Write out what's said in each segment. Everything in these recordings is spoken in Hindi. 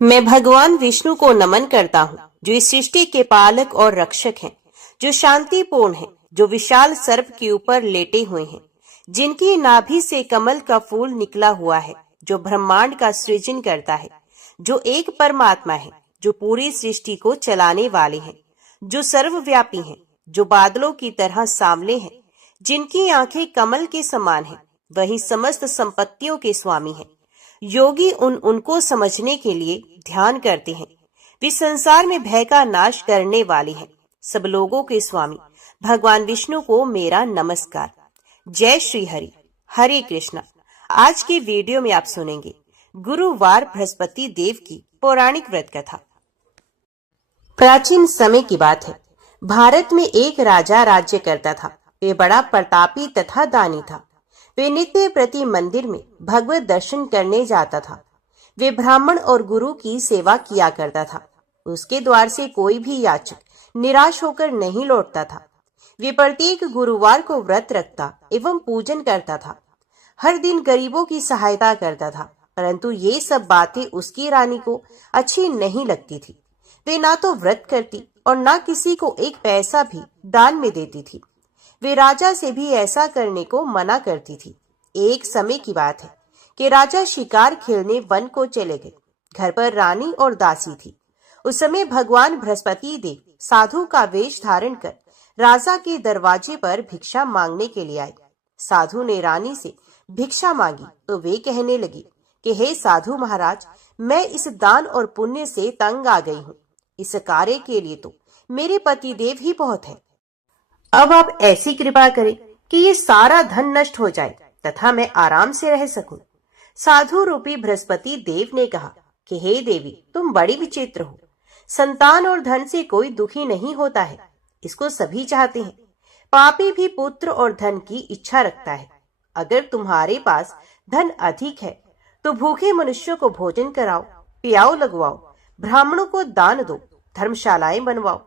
मैं भगवान विष्णु को नमन करता हूँ, जो इस सृष्टि के पालक और रक्षक हैं, जो शांतिपूर्ण हैं, जो विशाल सर्प के ऊपर लेटे हुए हैं, जिनकी नाभि से कमल का फूल निकला हुआ है, जो ब्रह्मांड का सृजन करता है, जो एक परमात्मा है, जो पूरी सृष्टि को चलाने वाले हैं, जो सर्वव्यापी हैं, जो बादलों की तरह सामले हैं, जिनकी आंखें कमल के समान हैं, वही समस्त संपत्तियों के स्वामी हैं। योगी उनको समझने के लिए ध्यान करते हैं। वे संसार में भय का नाश करने वाले हैं। सब लोगों के स्वामी भगवान विष्णु को मेरा नमस्कार। जय श्री हरि। हरे कृष्णा। आज के वीडियो में आप सुनेंगे गुरुवार बृहस्पति देव की पौराणिक व्रत कथा। प्राचीन समय की बात है। भारत में एक राजा राज्य करता था। वे बड़ा प्रतापी तथा दानी था। वे नित्य प्रति मंदिर में भगवत दर्शन करने जाता था। वे ब्राह्मण और गुरु की सेवा किया करता था। उसके द्वार से कोई भी याचक निराश होकर नहीं लौटता था। वे प्रत्येक गुरुवार को व्रत रखता एवं पूजन करता था। हर दिन गरीबों की सहायता करता था, परंतु ये सब बातें उसकी रानी को अच्छी नहीं लगती थी। वे ना तो व्रत करती और ना किसी को एक पैसा भी दान में देती थी। वे राजा से भी ऐसा करने को मना करती थी। एक समय की बात है कि राजा शिकार खेलने वन को चले गए। घर पर रानी और दासी थी। उस समय भगवान बृहस्पति देव साधु का वेश धारण कर राजा के दरवाजे पर भिक्षा मांगने के लिए आए। साधु ने रानी से भिक्षा मांगी तो वे कहने लगी कि हे साधु महाराज, मैं इस दान और पुण्य से तंग आ गई हूँ। इस कार्य के लिए तो मेरे पति देव ही बहुत है। अब आप ऐसी कृपा करें कि ये सारा धन नष्ट हो जाए तथा मैं आराम से रह सकूं। साधु रूपी बृहस्पति देव ने कहा कि हे देवी, तुम बड़ी विचित्र हो। संतान और धन से कोई दुखी नहीं होता है, इसको सभी चाहते हैं। पापी भी पुत्र और धन की इच्छा रखता है। अगर तुम्हारे पास धन अधिक है तो भूखे मनुष्यों को भोजन कराओ, पियाओ लगवाओ, ब्राह्मणों को दान दो, धर्मशालाएं बनवाओ,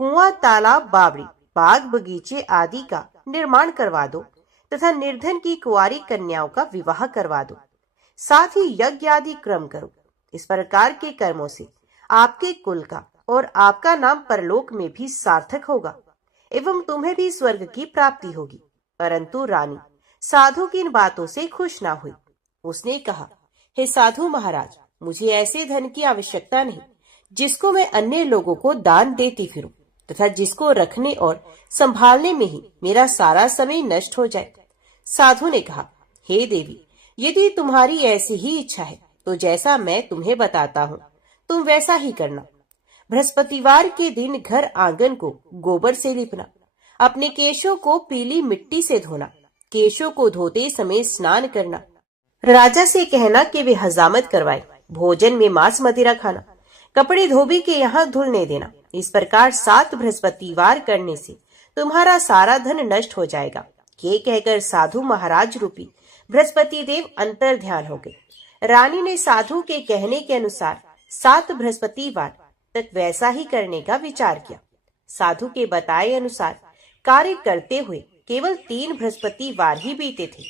कुआं, तालाब, बावड़ी, बाग बगीचे आदि का निर्माण करवा दो तथा निर्धन की कुंवारी कन्याओं का विवाह करवा दो। साथ ही यज्ञ आदि क्रम करो। इस प्रकार के कर्मों से आपके कुल का और आपका नाम परलोक में भी सार्थक होगा एवं तुम्हें भी स्वर्ग की प्राप्ति होगी। परंतु रानी साधु की इन बातों से खुश ना हुई। उसने कहा, हे साधु महाराज, मुझे ऐसे धन की आवश्यकता नहीं जिसको मैं अन्य लोगों को दान देती फिरूं तथा जिसको रखने और संभालने में ही मेरा सारा समय नष्ट हो जाए। साधु ने कहा, हे देवी, यदि तुम्हारी ऐसी ही इच्छा है तो जैसा मैं तुम्हें बताता हूँ तुम वैसा ही करना। बृहस्पतिवार के दिन घर आंगन को गोबर से लिपना, अपने केशों को पीली मिट्टी से धोना, केशों को धोते समय स्नान करना, राजा से कहना कि वे हजामत करवाए, भोजन में मांस मदिरा खाना, कपड़े धोबी के यहाँ धुलने देना। इस प्रकार 7 बृहस्पतिवार करने से तुम्हारा सारा धन नष्ट हो जाएगा। ये कहकर साधु महाराज रूपी बृहस्पति देव अंतर ध्यान हो गए। रानी ने साधु के कहने के अनुसार 7 बृहस्पतिवार तक वैसा ही करने का विचार किया। साधु के बताए अनुसार कार्य करते हुए केवल 3 बृहस्पतिवार ही बीते थे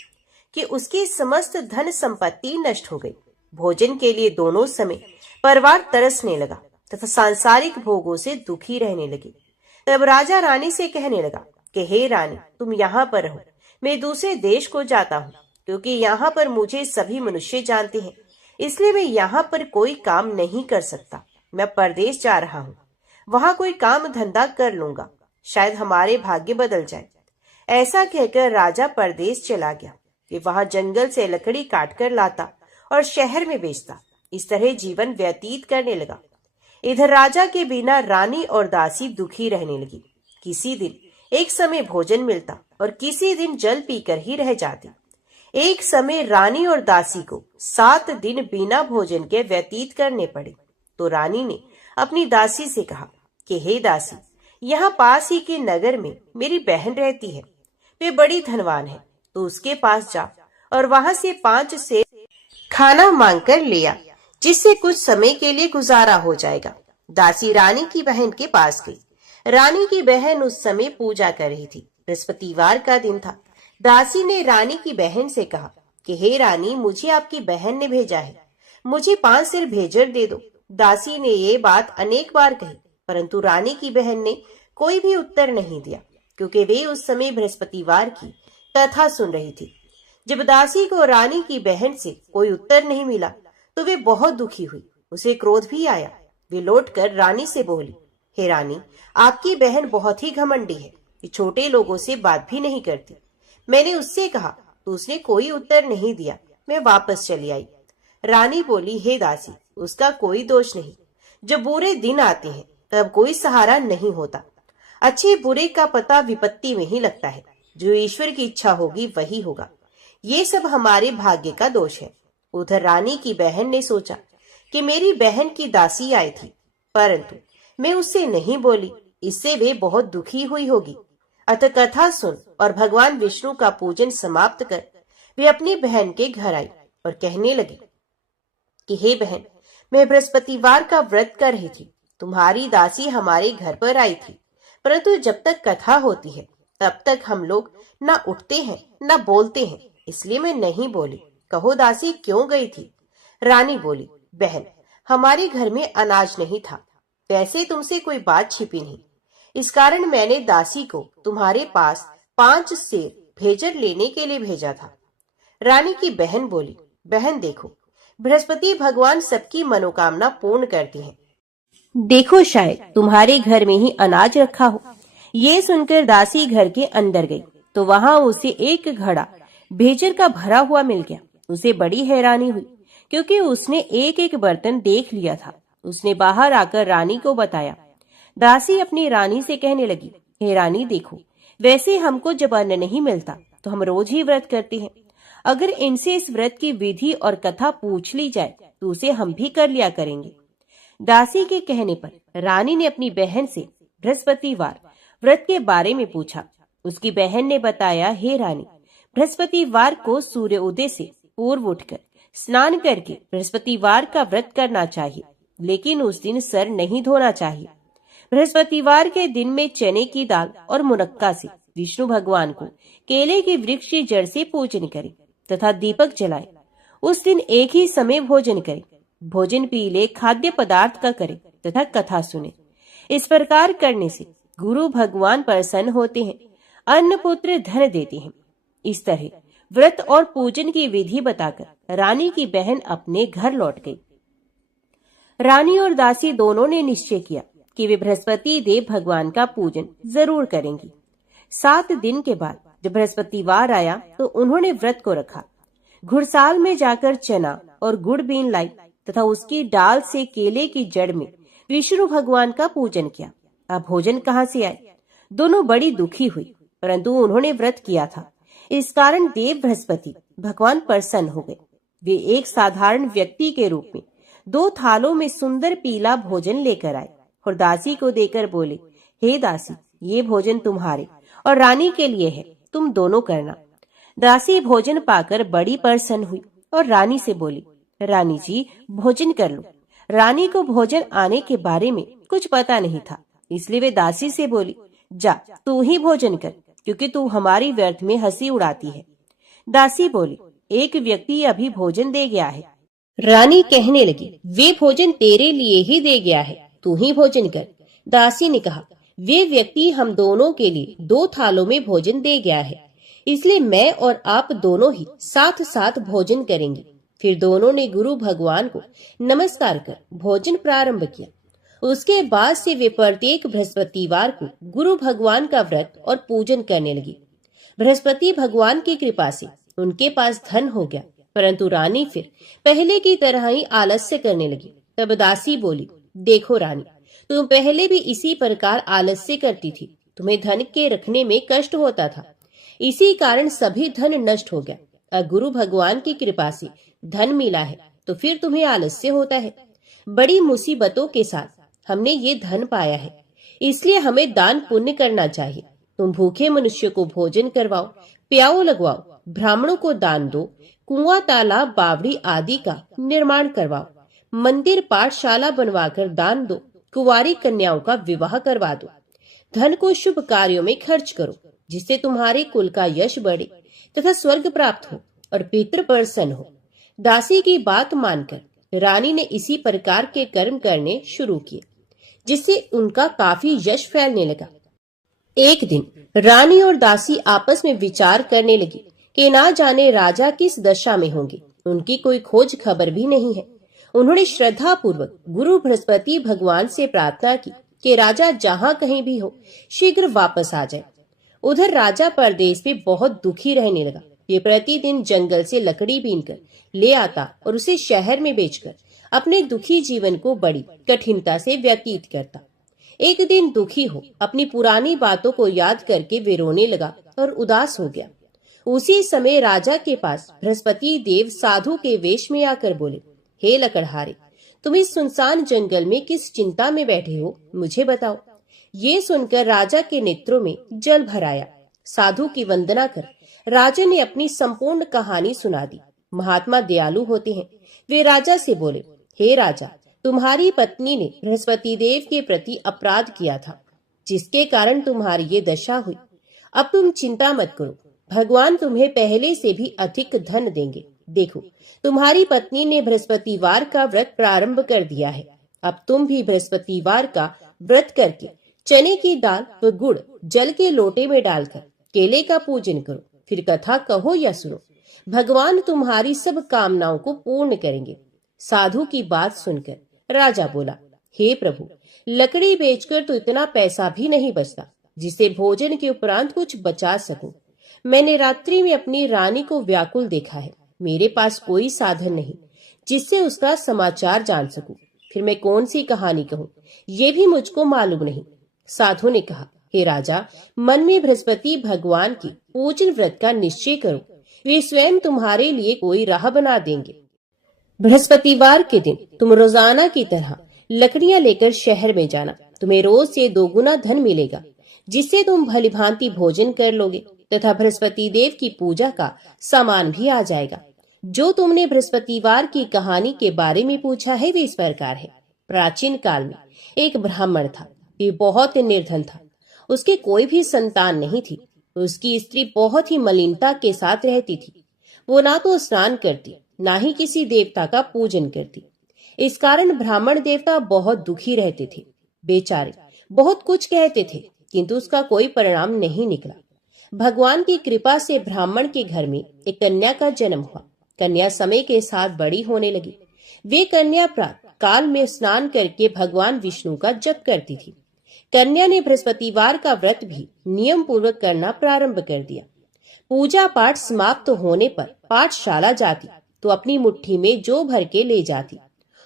कि उसकी समस्त धन संपत्ति नष्ट हो गई। भोजन के लिए दोनों समय परिवार तरसने लगा तथा सांसारिक भोगों से दुखी रहने लगे। तब राजा रानी से कहने लगा कि हे रानी, तुम यहाँ पर रहो, मैं दूसरे देश को जाता हूँ, क्योंकि यहाँ पर मुझे सभी मनुष्य जानते हैं, इसलिए मैं यहाँ पर कोई काम नहीं कर सकता। मैं परदेश जा रहा हूँ, वहाँ कोई काम धंधा कर लूंगा, शायद हमारे भाग्य बदल जाए। ऐसा कहकर राजा परदेश चला गया। कि वहाँ जंगल से लकड़ी काट कर लाता और शहर में बेचता। इस तरह जीवन व्यतीत करने लगा। इधर राजा के बिना रानी और दासी दुखी रहने लगी। किसी दिन एक समय भोजन मिलता और किसी दिन जल पीकर ही रह जाती। एक समय रानी और दासी को 7 दिन बिना भोजन के व्यतीत करने पड़े। तो रानी ने अपनी दासी से कहा कि हे दासी, यहाँ पास ही के नगर में मेरी बहन रहती है, वे बड़ी धनवान है, तो उसके पास जा और वहां से 5 से खाना मांग कर लिया, जिससे कुछ समय के लिए गुजारा हो जाएगा। दासी रानी की बहन के पास गई। रानी की बहन उस समय पूजा कर रही थी। बृहस्पतिवार का दिन था। दासी ने रानी की बहन से कहा कि हे रानी, मुझे आपकी बहन ने भेजा है, मुझे 5 सिर भेजर दे दो। दासी ने ये बात अनेक बार कही, परंतु रानी की बहन ने कोई भी उत्तर नहीं दिया, क्योंकि वे उस समय बृहस्पतिवार की कथा सुन रही थी। जब दासी को रानी की बहन से कोई उत्तर नहीं मिला तो वे बहुत दुखी हुई। उसे क्रोध भी आया। वे लौटकर रानी से बोली, हे रानी, आपकी बहन बहुत ही घमंडी है। ये छोटे लोगों से बात भी नहीं करती। मैंने उससे कहा तो उसने कोई उत्तर नहीं दिया। मैं वापस चली आई। रानी बोली, हे दासी, उसका कोई दोष नहीं। जब बुरे दिन आते हैं तब कोई सहारा नहीं होता। अच्छे बुरे का पता विपत्ति में ही लगता है। जो ईश्वर की इच्छा होगी वही होगा। ये सब हमारे भाग्य का दोष है। उधर रानी की बहन ने सोचा कि मेरी बहन की दासी आई थी, परंतु मैं उससे नहीं बोली, इससे वे बहुत दुखी हुई होगी। अतः कथा सुन और भगवान विष्णु का पूजन समाप्त कर वे अपनी बहन के घर आई और कहने लगी कि हे बहन, मैं बृहस्पतिवार का व्रत कर रही थी। तुम्हारी दासी हमारे घर पर आई थी, परंतु जब तक कथा होती है तब तक हम लोग न उठते हैं न बोलते हैं, इसलिए मैं नहीं बोली। कहो दासी, क्यों गई थी? रानी बोली, बहन, हमारे घर में अनाज नहीं था। वैसे तुमसे कोई बात छिपी नहीं, इस कारण मैंने दासी को तुम्हारे पास 5 सेर भेजर लेने के लिए भेजा था। रानी की बहन बोली, बहन देखो, बृहस्पति भगवान सबकी मनोकामना पूर्ण करते हैं। देखो, शायद तुम्हारे घर में ही अनाज रखा हो। ये सुनकर दासी घर के अंदर गई तो वहां उसे एक घड़ा भेजर का भरा हुआ मिल गया। उसे बड़ी हैरानी हुई, क्योंकि उसने एक एक बर्तन देख लिया था। उसने बाहर आकर रानी को बताया। दासी अपनी रानी से कहने लगी, हे रानी देखो, वैसे हमको जब अन्न नहीं मिलता तो हम रोज ही व्रत करते हैं। अगर इनसे इस व्रत की विधि और कथा पूछ ली जाए तो उसे हम भी कर लिया करेंगे। दासी के कहने पर रानी ने अपनी बहन से बृहस्पतिवार व्रत के बारे में पूछा। उसकी बहन ने बताया, हे रानी, बृहस्पतिवार को सूर्य उदय से पूर्व उठकर स्नान करके बृहस्पतिवार का व्रत करना चाहिए, लेकिन उस दिन सर नहीं धोना चाहिए। बृहस्पतिवार के दिन में चने की दाल और मुनक्का से विष्णु भगवान को केले के वृक्ष की जड़ से पूजन करें तथा दीपक जलाए। उस दिन एक ही समय भोजन करें। भोजन पीले खाद्य पदार्थ का करें तथा कथा सुने। इस प्रकार करने से गुरु भगवान प्रसन्न होते हैं, अन्न पुत्र धन देते हैं। इस तरह व्रत और पूजन की विधि बताकर रानी की बहन अपने घर लौट गई। रानी और दासी दोनों ने निश्चय किया कि वे बृहस्पति देव भगवान का पूजन जरूर करेंगी। 7 दिन के बाद जब बृहस्पतिवार आया तो उन्होंने व्रत को रखा। घुड़साल में जाकर चना और गुड़ बीन लाई तथा उसकी डाल से केले की जड़ में विष्णु भगवान का पूजन किया। अब भोजन कहाँ से आए? दोनों बड़ी दुखी हुई, परंतु उन्होंने व्रत किया था, इस कारण देव बृहस्पति भगवान प्रसन्न हो गए। वे एक साधारण व्यक्ति के रूप में 2 थालों में सुंदर पीला भोजन लेकर आए और दासी को देकर बोले, हे दासी, ये भोजन तुम्हारे और रानी के लिए है, तुम दोनों करना। दासी भोजन पाकर बड़ी प्रसन्न हुई और रानी से बोली, रानी जी, भोजन कर लो। रानी को भोजन आने के बारे में कुछ पता नहीं था, इसलिए वे दासी से बोली, जा तू ही भोजन कर, क्योंकि तू हमारी व्यर्थ में हंसी उड़ाती है। दासी बोली, एक व्यक्ति अभी भोजन दे गया है। रानी कहने लगी, वे भोजन तेरे लिए ही दे गया है, तू ही भोजन कर। दासी ने कहा, वे व्यक्ति हम दोनों के लिए 2 थालों में भोजन दे गया है, इसलिए मैं और आप दोनों ही साथ साथ भोजन करेंगे। फिर दोनों ने गुरु भगवान को नमस्कार कर भोजन प्रारंभ किया। उसके बाद से वे प्रत्येक बृहस्पतिवार को गुरु भगवान का व्रत और पूजन करने लगी। बृहस्पति भगवान की कृपा से उनके पास धन हो गया, परंतु रानी फिर पहले की तरह ही आलस्य करने लगी। तब दासी बोली, देखो रानी, तुम पहले भी इसी प्रकार आलस्य करती थी, तुम्हें धन के रखने में कष्ट होता था, इसी कारण सभी धन नष्ट हो गया। अब गुरु भगवान की कृपा से धन मिला है तो फिर तुम्हें आलस्य होता है। बड़ी मुसीबतों के साथ हमने ये धन पाया है, इसलिए हमें दान पुण्य करना चाहिए। तुम भूखे मनुष्य को भोजन करवाओ, प्याऊ लगवाओ, ब्राह्मणों को दान दो, कुआं तालाब बावड़ी आदि का निर्माण करवाओ, मंदिर पाठशाला बनवाकर दान दो, कुंवारी कन्याओं का विवाह करवा दो। धन को शुभ कार्यों में खर्च करो, जिससे तुम्हारे कुल का यश बढ़े तथा स्वर्ग प्राप्त हो और पितृ प्रसन्न हो। दासी की बात मानकर रानी ने इसी प्रकार के कर्म करने शुरू किए, जिससे उनका काफी यश फैलने लगा। एक दिन रानी और दासी आपस में विचार करने लगी कि ना जाने राजा किस दशा में होंगे, उनकी कोई खोज खबर भी नहीं है। उन्होंने श्रद्धा पूर्वक गुरु बृहस्पति भगवान से प्रार्थना की कि राजा जहाँ कहीं भी हो शीघ्र वापस आ जाए। उधर राजा परदेश में बहुत दुखी रहने लगा। ये प्रतिदिन जंगल से लकड़ी बीनकर ले आता और उसे शहर में बेचकर अपने दुखी जीवन को बड़ी कठिनता से व्यतीत करता। एक दिन दुखी हो अपनी पुरानी बातों को याद करके वे रोने लगा और उदास हो गया। उसी समय राजा के पास बृहस्पति देव साधु के वेश में आकर बोले, हे लकड़हारे, तुम इस सुनसान जंगल में किस चिंता में बैठे हो, मुझे बताओ। ये सुनकर राजा के नेत्रों में जल भर आया। साधु की वंदना कर राजा ने अपनी संपूर्ण कहानी सुना दी। महात्मा दयालु होते हैं। वे राजा से बोले, हे राजा, तुम्हारी पत्नी ने बृहस्पति देव के प्रति अपराध किया था, जिसके कारण तुम्हारी ये दशा हुई। अब तुम चिंता मत करो, भगवान तुम्हें पहले से भी अधिक धन देंगे। देखो, तुम्हारी पत्नी ने बृहस्पतिवार का व्रत प्रारंभ कर दिया है। अब तुम भी बृहस्पतिवार का व्रत करके चने की दाल व गुड़ जल के लोटे में डालकर केले का पूजन करो, फिर कथा कहो या सुनो। भगवान तुम्हारी सब कामनाओं को पूर्ण करेंगे। साधु की बात सुनकर राजा बोला, हे प्रभु, लकड़ी बेचकर तो इतना पैसा भी नहीं बचता जिससे भोजन के उपरांत कुछ बचा सकूं। मैंने रात्रि में अपनी रानी को व्याकुल देखा है। मेरे पास कोई साधन नहीं जिससे उसका समाचार जान सकूं। फिर मैं कौन सी कहानी कहूँ, ये भी मुझको मालूम नहीं। साधु ने कहा, हे राजा, मन में बृहस्पति भगवान की पूजन व्रत का निश्चय करो, वे स्वयं तुम्हारे लिए कोई राह बना देंगे। बृहस्पतिवार के दिन तुम रोजाना की तरह लकड़ियां लेकर शहर में जाना। तुम्हें रोज से 2 गुना धन मिलेगा, जिससे तुम भलीभांति भोजन कर लोगे तथा बृहस्पति देव की पूजा का सामान भी आ जाएगा। जो तुमने बृहस्पतिवार की कहानी के बारे में पूछा है वे इस प्रकार है। प्राचीन काल में एक ब्राह्मण था। वे बहुत निर्धन था। उसके कोई भी संतान नहीं थी। उसकी स्त्री बहुत ही मलिनता के साथ रहती थी। वो ना तो स्नान करती, ना ही किसी देवता का पूजन करती। इस कारण ब्राह्मण देवता बहुत दुखी रहते थे। बेचारे बहुत कुछ कहते थे, किंतु उसका कोई परिणाम नहीं निकला। भगवान की कृपा से ब्राह्मण के घर में एक कन्या का जन्म हुआ। कन्या समय के साथ बड़ी होने लगी। वे कन्या प्रातः काल में स्नान करके भगवान विष्णु का जप करती थी। कन्या ने बृहस्पतिवार का व्रत भी नियम पूर्वक करना प्रारंभ कर दिया। पूजा पाठ समाप्त होने पर पाठशाला जाती तो अपनी मुट्ठी में जो भर के ले जाती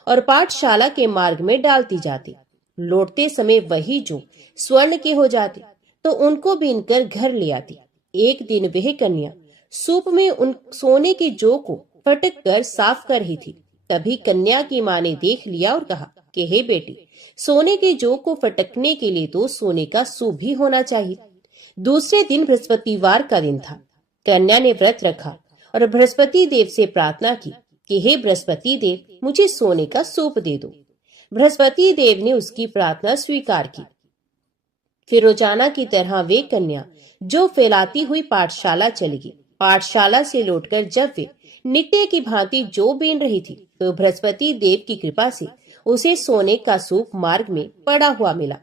और पाठशाला के मार्ग में डालती जाती। लौटते समय वही जो स्वर्ण के हो जाते तो उनको बीनकर घर ले आती। एक दिन वह कन्या सूप में उन सोने के जौ को फटक कर साफ कर रही थी। तभी कन्या की माँ ने देख लिया और कहा कि हे बेटी, सोने के जौ को फटकने के लिए तो सोने का सूप भी होना चाहिए। दूसरे दिन बृहस्पतिवार का दिन था। कन्या ने व्रत रखा और बृहस्पति देव से प्रार्थना की कि हे बृहस्पति देव, मुझे सोने का सूप दे दो। बृहस्पति देव ने उसकी प्रार्थना स्वीकार की। फिर रोजाना की तरह वे कन्या जो फैलाती हुई पाठशाला चली गई। पाठशाला से लौटकर जब वे नित्य की भांति जो बीन रही थी तो बृहस्पति देव की कृपा से उसे सोने का सूप मार्ग में पड़ा हुआ मिला।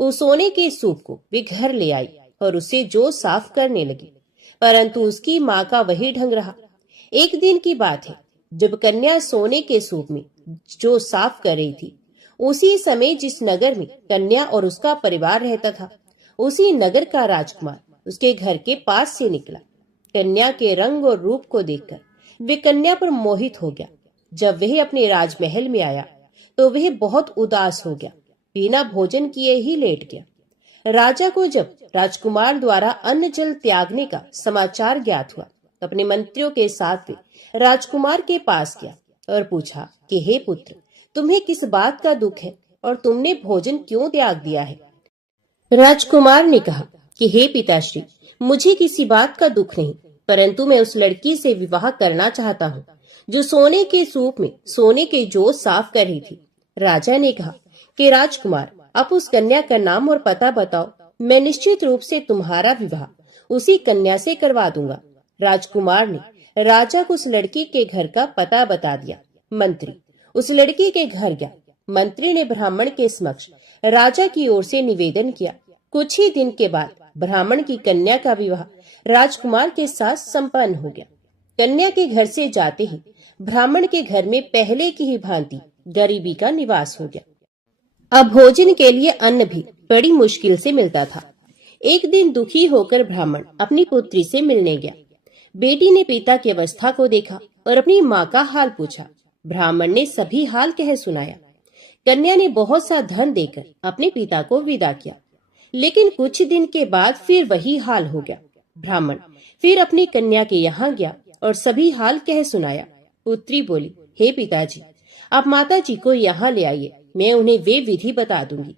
उस सोने के सूप को वे घर ले आई और उसे जो साफ करने लगी, परंतु उसकी माँ का वही ढंग रहा। एक दिन की बात है, जब कन्या सोने के सूप में जो साफ कर रही थी, उसी समय जिस नगर में कन्या और उसका परिवार रहता था, उसी नगर का राजकुमार उसके घर के पास से निकला। कन्या के रंग और रूप को देखकर वे कन्या पर मोहित हो गया। जब वह अपने राजमहल में आया तो वह बहुत उदास हो गया, बिना भोजन किए ही लेट गया। राजा को जब राजकुमार द्वारा अन्न जल त्यागने का समाचार ज्ञात हुआ तो अपने मंत्रियों के साथ वे राजकुमार के पास गया और पूछा कि हे पुत्र, तुम्हें किस बात का दुख है और तुमने भोजन क्यों त्याग दिया है? राजकुमार ने कहा कि हे पिताश्री, मुझे किसी बात का दुख नहीं, परंतु मैं उस लड़की से विवाह करना चाहता हूँ जो सोने के सूप में सोने के जौ साफ कर रही थी। राजा ने कहा कि राजकुमार, आप उस कन्या का नाम और पता बताओ, मैं निश्चित रूप से तुम्हारा विवाह उसी कन्या से करवा दूंगा। राजकुमार ने राजा को उस लड़की के घर का पता बता दिया। मंत्री उस लड़की के घर गया। मंत्री ने ब्राह्मण के समक्ष राजा की ओर से निवेदन किया। कुछ ही दिन के बाद ब्राह्मण की कन्या का विवाह राजकुमार के साथ संपन्न हो गया। कन्या के घर से जाते ही ब्राह्मण के घर में पहले की ही भांति गरीबी का निवास हो गया। अब भोजन के लिए अन्न भी बड़ी मुश्किल से मिलता था। एक दिन दुखी होकर ब्राह्मण अपनी पुत्री से मिलने गया। बेटी ने पिता की अवस्था को देखा और अपनी माँ का हाल पूछा। ब्राह्मण ने सभी हाल कह सुनाया। कन्या ने बहुत सा धन देकर अपने पिता को विदा किया, लेकिन कुछ दिन के बाद फिर वही हाल हो गया। ब्राह्मण फिर अपनी कन्या के यहाँ गया और सभी हाल कह सुनाया। पुत्री बोली, हे पिताजी, आप माता जी को यहाँ ले आइए, मैं उन्हें वे विधि बता दूंगी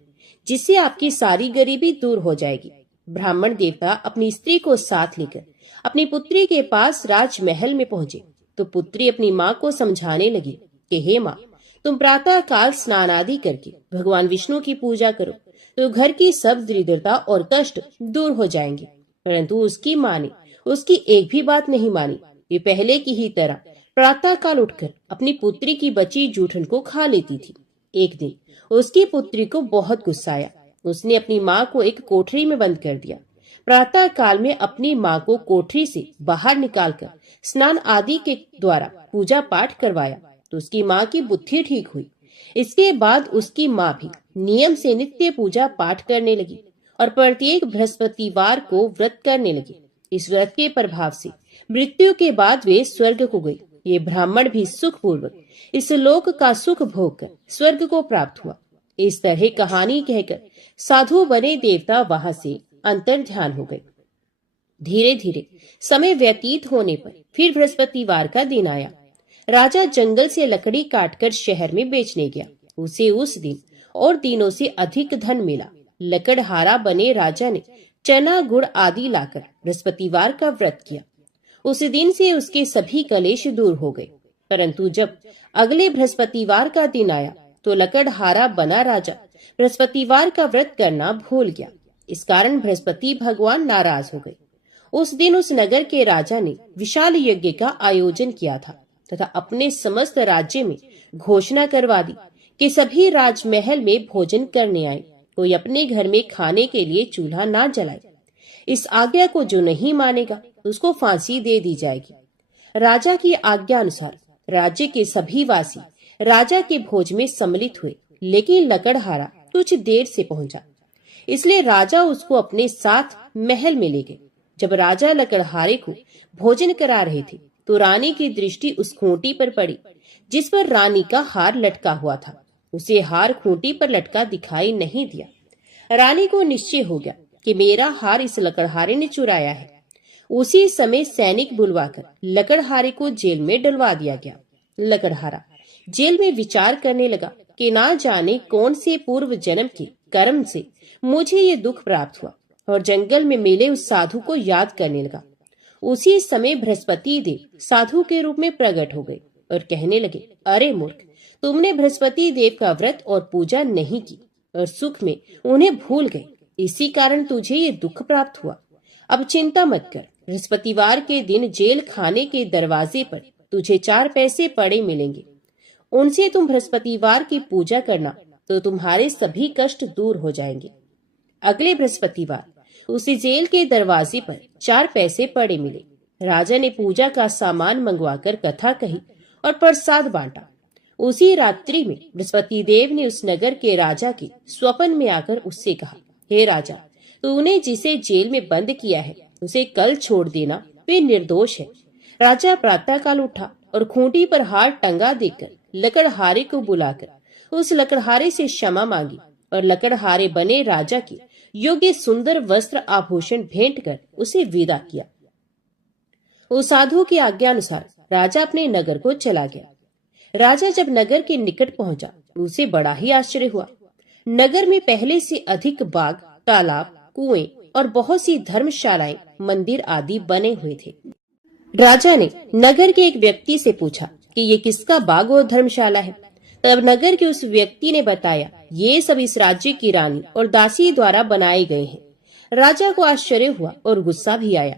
जिससे आपकी सारी गरीबी दूर हो जाएगी। ब्राह्मण देवता अपनी स्त्री को साथ लेकर अपनी पुत्री के पास राजमहल में पहुंचे तो पुत्री अपनी माँ को समझाने लगी कि हे माँ, तुम प्रातः काल स्नान आदि करके भगवान विष्णु की पूजा करो तो घर की सब दरिद्रता और कष्ट दूर हो जाएंगे। परंतु उसकी माँ ने उसकी एक भी बात नहीं मानी। वे पहले की ही तरह प्रातः काल उठकर अपनी पुत्री की बची जूठन को खा लेती थी। एक दिन उसकी पुत्री को बहुत गुस्सा आया। उसने अपनी माँ को एक कोठरी में बंद कर दिया। प्रातः काल में अपनी माँ को कोठरी से बाहर निकालकर स्नान आदि के द्वारा पूजा पाठ करवाया तो उसकी माँ की बुद्धि ठीक हुई। इसके बाद उसकी माँ भी नियम से नित्य पूजा पाठ करने लगी और प्रत्येक बृहस्पतिवार को व्रत करने लगी। इस व्रत के प्रभाव से मृत्यु के बाद वे स्वर्ग को गई। ये ब्राह्मण भी सुख पूर्वक इस लोक का सुख भोग कर स्वर्ग को प्राप्त हुआ। इस तरह कहानी कहकर साधु बने देवता वहां से अंतर ध्यान हो गए। धीरे धीरे समय व्यतीत होने पर फिर बृहस्पतिवार का दिन आया। राजा जंगल से लकड़ी काटकर शहर में बेचने गया। उसे उस दिन और दिनों से अधिक धन मिला। लकड़हारा बने राजा ने चना गुड़ आदि लाकर बृहस्पतिवार का व्रत किया। उस दिन से उसके सभी कलेश दूर हो गए। परंतु जब अगले बृहस्पतिवार का दिन आया तो लकड़हारा बना राजा बृहस्पतिवार का व्रत करना भूल गया। इस कारण बृहस्पति भगवान नाराज हो गए। उस दिन उस नगर के राजा ने विशाल यज्ञ का आयोजन किया था तथा अपने समस्त राज्य में घोषणा करवा दी कि सभी राजमहल में भोजन करने आए, कोई अपने घर में खाने के लिए चूल्हा ना जलाए। इस आज्ञा को जो नहीं मानेगा उसको फांसी दे दी जाएगी। राजा की आज्ञा अनुसार राज्य के सभी वासी राजा के भोज में सम्मिलित हुए, लेकिन लकड़हारा कुछ देर से पहुंचा, इसलिए राजा उसको अपने साथ महल में ले गए। जब राजा लकड़हारे को भोजन करा रहे थे तो रानी की दृष्टि उस खूंटी पर पड़ी जिस पर रानी का हार लटका हुआ था। उसे हार खूंटी पर लटका दिखाई नहीं दिया। रानी को निश्चय हो गया कि मेरा हार इस लकड़हारे ने चुराया है। उसी समय सैनिक बुलवाकर लकड़हारे को जेल में डलवा दिया गया। लकड़हारा जेल में विचार करने लगा कि ना जाने कौन से पूर्व जन्म के कर्म से मुझे ये दुख प्राप्त हुआ, और जंगल में मिले उस साधु को याद करने लगा। उसी समय बृहस्पति देव साधु के रूप में प्रकट हो गए और कहने लगे, अरे मूर्ख, तुमने बृहस्पति देव का व्रत और पूजा नहीं की और सुख में उन्हें भूल गए, इसी कारण तुझे ये दुख प्राप्त हुआ। अब चिंता मत कर, बृहस्पतिवार के दिन जेल खाने के दरवाजे पर तुझे 4 पैसे पड़े मिलेंगे। उनसे तुम बृहस्पतिवार की पूजा करना तो तुम्हारे सभी कष्ट दूर हो जाएंगे। अगले बृहस्पतिवार उसी जेल के दरवाजे पर 4 पैसे पड़े मिले। राजा ने पूजा का सामान मंगवाकर कथा कही और प्रसाद बांटा। उसी रात्रि में बृहस्पति देव ने उस नगर के राजा के स्वप्न में आकर उससे कहा, हे राजा, तूने जिसे जेल में बंद किया है उसे कल छोड़ देना, वे निर्दोष है। राजा प्रातःकाल उठा और खूंटी पर हार टंगा देकर लकड़हारे को बुलाकर उस लकड़हारे से क्षमा मांगी और लकड़हारे बने राजा के योग्य सुंदर वस्त्र आभूषण भेंट कर उसे विदा किया। उस साधु की आज्ञा अनुसार राजा अपने नगर को चला गया। राजा जब नगर के निकट पहुंचा उसे बड़ा ही आश्चर्य हुआ। नगर में पहले से अधिक बाग, तालाब, कुएं और बहुत सी धर्मशालाएं, मंदिर आदि बने हुए थे। राजा ने नगर के एक व्यक्ति से पूछा कि ये किसका बाग और धर्मशाला है। तब नगर के उस व्यक्ति ने बताया, ये सब इस राज्य की रानी और दासी द्वारा बनाए गए हैं। राजा को आश्चर्य हुआ और गुस्सा भी आया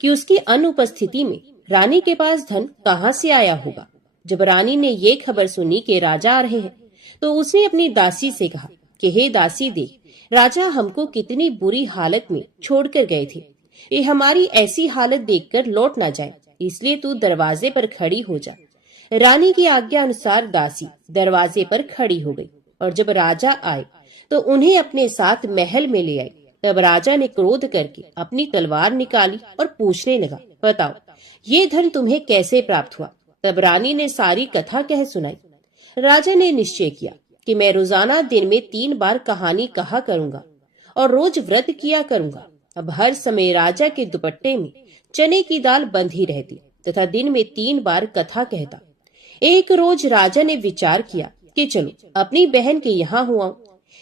कि उसकी अनुपस्थिति में रानी के पास धन कहाँ से आया होगा। जब रानी ने ये खबर सुनी कि राजा आ रहे हैं, तो उसने अपनी दासी से कहा कि हे दासी देख, राजा हमको कितनी बुरी हालत में छोड़कर गए थे। ये हमारी ऐसी हालत देखकर लौट ना जाए, इसलिए तू दरवाजे पर खड़ी हो जा। रानी की आज्ञा अनुसार दासी दरवाजे पर खड़ी हो गई और जब राजा आए तो उन्हें अपने साथ महल में ले आई। तब राजा ने क्रोध करके अपनी तलवार निकाली और पूछने लगा, बताओ ये धन तुम्हें कैसे प्राप्त हुआ? तब रानी ने सारी कथा कह सुनाई। राजा ने निश्चय किया कि मैं रोजाना दिन में 3 बार कहानी कहा करूंगा और रोज व्रत किया करूंगा। अब हर समय राजा के दुपट्टे में चने की दाल बंधी रहती तथा दिन में 3 बार कथा कहता। एक रोज राजा ने विचार किया कि चलो अपनी बहन के यहाँ हुआ।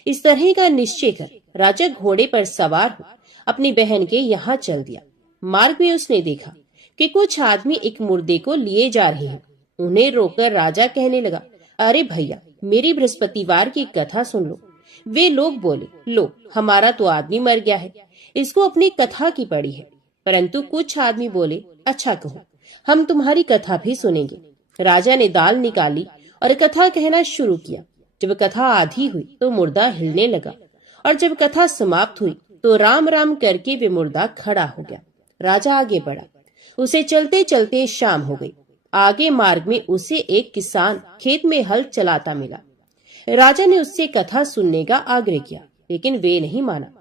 इस तरह का निश्चय कर राजा घोड़े पर सवार हो अपनी बहन के यहाँ चल दिया। मार्ग में उसने देखा कि कुछ आदमी एक मुर्दे को लिए जा रहे हैं। उन्हें रोककर राजा कहने लगा, अरे भैया, मेरी बृहस्पतिवार की कथा सुन लो। वे लोग बोले, लो हमारा तो आदमी मर गया है, इसको अपनी कथा की पड़ी है। परंतु कुछ आदमी बोले, अच्छा कहो, हम तुम्हारी कथा भी सुनेंगे। राजा ने दाल निकाली और कथा कहना शुरू किया। जब कथा आधी हुई तो मुर्दा हिलने लगा और जब कथा समाप्त हुई तो राम राम करके वे मुर्दा खड़ा हो गया। राजा आगे बढ़ा। उसे चलते चलते शाम हो गई। आगे मार्ग में उसे एक किसान खेत में हल चलाता मिला। राजा ने उससे कथा सुनने का आग्रह किया, लेकिन वे नहीं माना।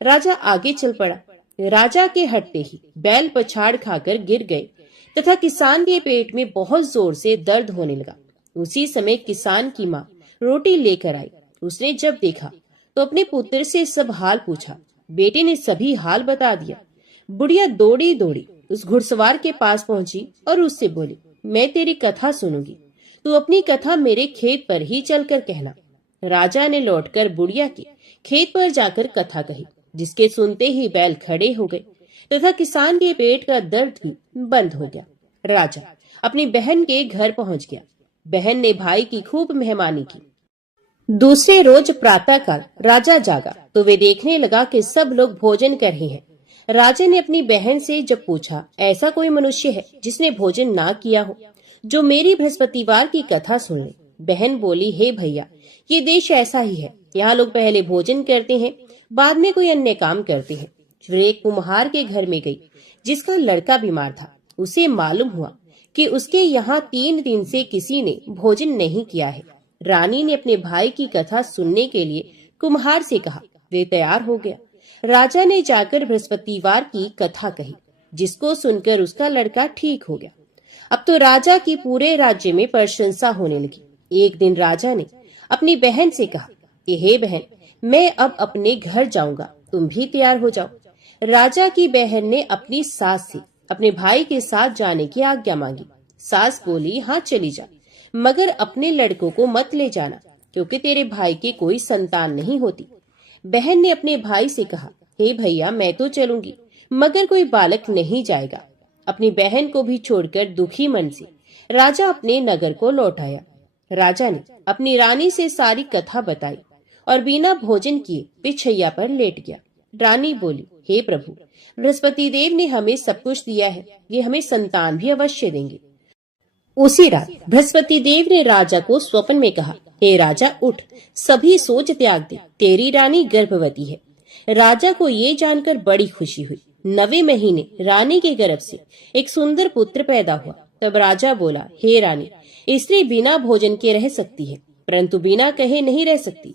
राजा आगे चल पड़ा। राजा के हटते ही बैल पछाड़ खाकर गिर गए तथा किसान के पेट में बहुत जोर से दर्द होने लगा। उसी समय किसान की माँ रोटी लेकर आई। उसने जब देखा तो अपने पुत्र से सब हाल पूछा। बेटे ने सभी हाल बता दिया। बुढ़िया दौड़ी दौड़ी उस घुड़सवार के पास पहुंची और उससे बोली, मैं तेरी कथा सुनूंगी, तू अपनी कथा मेरे खेत पर ही चलकर कहना। राजा ने लौटकर बुढ़िया के खेत पर जाकर कथा कही, जिसके सुनते ही बैल खड़े हो गए तथा किसान के पेट का दर्द भी बंद हो गया। राजा अपनी बहन के घर पहुंच गया। बहन ने भाई की खूब मेहमानी की। दूसरे रोज प्रातःकाल राजा जागा तो वे देखने लगा कि सब लोग भोजन कर रहे हैं। राजा ने अपनी बहन से जब पूछा, ऐसा कोई मनुष्य है जिसने भोजन ना किया हो, जो मेरी बृहस्पतिवार की कथा सुन ले? बहन बोली, हे भैया, ये देश ऐसा ही है। यहाँ लोग पहले भोजन करते हैं, बाद में कोई अन्य काम करते हैं। फिर एक कुम्हार के घर में गई, जिसका लड़का बीमार था। उसे मालूम हुआ कि उसके यहाँ 3 दिन से किसी ने भोजन नहीं किया है। रानी ने अपने भाई की कथा सुनने के लिए कुम्हार से कहा। वे तैयार हो गया। राजा ने जाकर बृहस्पतिवार की कथा कही, जिसको सुनकर उसका लड़का ठीक हो गया। अब तो राजा की पूरे राज्य में प्रशंसा होने लगी। एक दिन राजा ने अपनी बहन से कहा कि हे बहन, मैं अब अपने घर जाऊंगा, तुम भी तैयार हो जाओ। राजा की बहन ने अपनी सास से अपने भाई के साथ जाने की आज्ञा मांगी। सास बोली, हाँ चली जा, मगर अपने लड़कों को मत ले जाना, क्योंकि तेरे भाई की कोई संतान नहीं होती। बहन ने अपने भाई से कहा, हे भैया, मैं तो चलूंगी, मगर कोई बालक नहीं जाएगा। अपनी बहन को भी छोड़कर दुखी मन से राजा अपने नगर को लौट आया। राजा ने अपनी रानी से सारी कथा बताई और बिना भोजन किए बिछैया पर लेट गया। रानी बोली, हे प्रभु, बृहस्पति देव ने हमें सब कुछ दिया है, ये हमें संतान भी अवश्य देंगे। उसी रात बृहस्पति देव ने राजा को स्वप्न में कहा, हे राजा, उठ, सभी सोच त्याग दे, तेरी रानी गर्भवती है। राजा को ये जानकर बड़ी खुशी हुई। 9वें महीने रानी के गर्भ से एक सुंदर पुत्र पैदा हुआ। तब राजा बोला, हे रानी, स्त्री बिना भोजन के रह सकती है, परंतु बिना कहे नहीं रह सकती।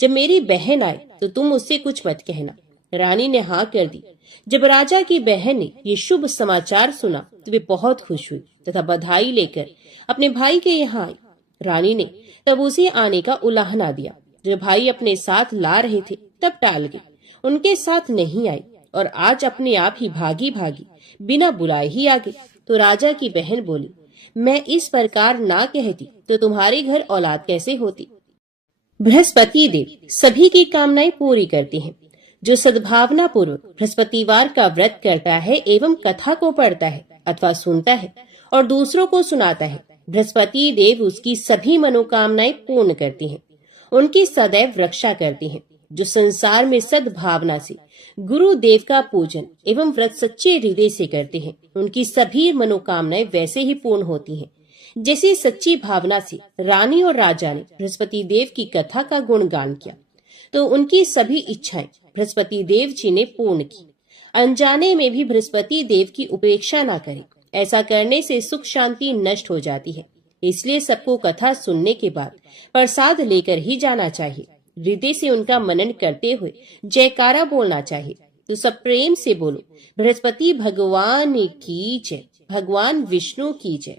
जब मेरी बहन आए तो तुम उससे कुछ मत कहना। रानी ने हाँ कर दी। जब राजा की बहन ने ये शुभ समाचार सुना तो वे बहुत खुश हुई तथा बधाई लेकर अपने भाई के यहाँ आई। रानी ने तब उसे आने का उलाहना दिया। जब भाई अपने साथ ला रहे थे तब टाल गई, उनके साथ नहीं आई और आज अपने आप ही भागी भागी बिना बुलाए ही आ गई। तो राजा की बहन बोली, मैं इस प्रकार ना कहती तो तुम्हारे घर औलाद कैसे होती। बृहस्पति देव सभी की कामनाएं पूरी करते हैं। जो सद्भावना पूर्वक बृहस्पतिवार का व्रत करता है एवं कथा को पढ़ता है अथवा सुनता है और दूसरों को सुनाता है, बृहस्पति देव उसकी सभी मनोकामनाएं पूर्ण करते हैं, उनकी सदैव रक्षा करते हैं। जो संसार में सद्भावना से गुरु देव का पूजन एवं व्रत सच्चे हृदय से करते हैं, उनकी सभी मनोकामनाएं वैसे ही पूर्ण होती हैं, जैसी सच्ची भावना से रानी और राजा ने बृहस्पति देव की कथा का गुणगान किया तो उनकी सभी इच्छाएं बृहस्पति देव जी ने पूर्ण की। अनजाने में भी बृहस्पति देव की उपेक्षा ना करें, ऐसा करने से सुख शांति नष्ट हो जाती है। इसलिए सबको कथा सुनने के बाद प्रसाद लेकर ही जाना चाहिए। हृदय से उनका मनन करते हुए जयकारा बोलना चाहिए। तो सब प्रेम से बोलो, बृहस्पति भगवान की जय, भगवान विष्णु की जय।